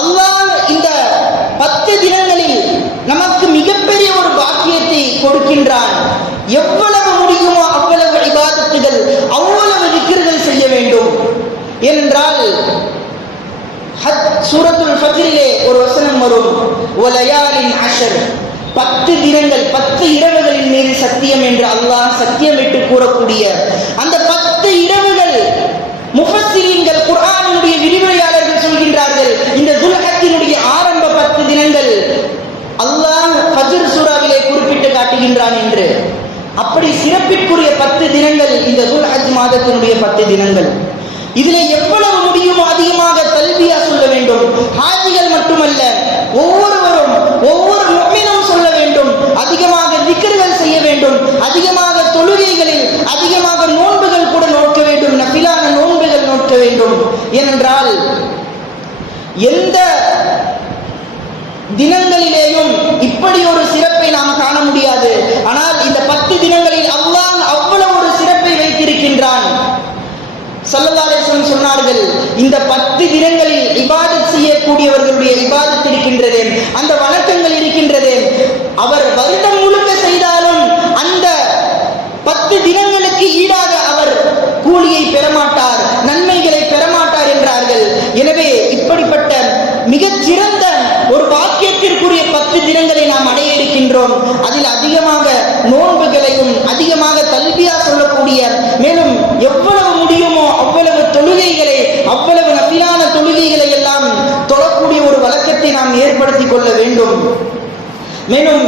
அல்லாஹ் இந்த 10 தினங்களில் நமக்கு மிகப்பெரிய ஒரு பாக்கியத்தை கொடுக்கின்றான். எவ்வளவு முடியுமோ அவ்வளவு இபாதத்துகள், அவ்வளவு திக்ர்கள் செய்ய வேண்டும். ஏனென்றால் சூரத்துல் ஃபஜ்ரிலே ஒரு வசனம் வரும், வலயாலின் அஷர், 10 தினங்கள் 10 இரவுகளின் மீது சத்தியம் என்று அல்லாஹ் சத்தியமிட்டு கூறக்கூடிய அந்த 10 இரவுகள் முஃபஸ்ஸிரீன்கள், குர்ஆனுடைய விரிவுரையாளர்கள் சொல்கின்றார்கள், இந்த துல்ஹஜ்ஜினுடைய ஆரம்ப 10 தினங்கள் அல்லாஹ் ஃபஜ்ர் சூராவிலே குறிப்பிட்டு காட்டுகின்றான் என்று. அப்படி சிறப்பிற்குரிய 10 தினங்கள் இந்த துல்ஹஜ் மாதத்தினுடைய 10 தினங்கள். இதிலே எவ்வளவு முடியுமோ அதிகமாக தல்பியா சொல்ல வேண்டும். ஹாஜிகள் மட்டுமல்ல, ஒவ்வொருவரும் ஒவ்வொரு முஃமினும் சொல்ல வேண்டும். அதிகமாக திக்ர்கள் செய்ய வேண்டும். அதிகமாக தொழுகைகளில் அதிகமாக நோன்புகள் கூட நோக்க வேண்டும். நஃபிலான நோன்புகள் நோக்க வேண்டும். ஏனென்றால் எந்த தினங்களிலேயும் இப்படி ஒரு சிறப்பை நாம் காண முடியாது. ஆனால் இந்த 10 தினங்களில் அல்லாஹ் அவ்வளவு ஒரு சிறப்பை வைத்திருக்கின்றான். ஸல்லல்லாஹு அலைஹி வஸல்லம் சொன்னார்கள், இந்த 10 தினங்களில் இபாதத் செய்யக்கூடியவர்களுடைய இபாதத் இருக்கின்றதே, அந்த வணக்கங்கள் இருக்கின்றதே, அவர் வருடம் முழுக்க செய்தாலும் அந்த 10 தினங்களுக்கு ஈடாக அவர் கூலியை பெறமாட்டார், நன்மைகளை பெறமாட்டார் என்றார்கள். எனவே இப்படிப்பட்ட மிகச்சிறந்த ஒரு பாக்கியத்திற்குரிய 10 தினங்களை நாம் அடைய இருக்கின்றோம். அதில் அதிகமாக நோன்புகளையும் அதிகமாக தல்பியா சொல்லக்கூடிய, மேலும் எவ்வளவு முடியுமோ அவ்வளவு தொழுகைகளை, அவ்வளவு நஃபிலான தொழுகைகளை எல்லாம் தொழக்கூடிய ஒரு வழக்கத்தை நாம் ஏற்படுத்திக் கொள்ள வேண்டும். மேலும்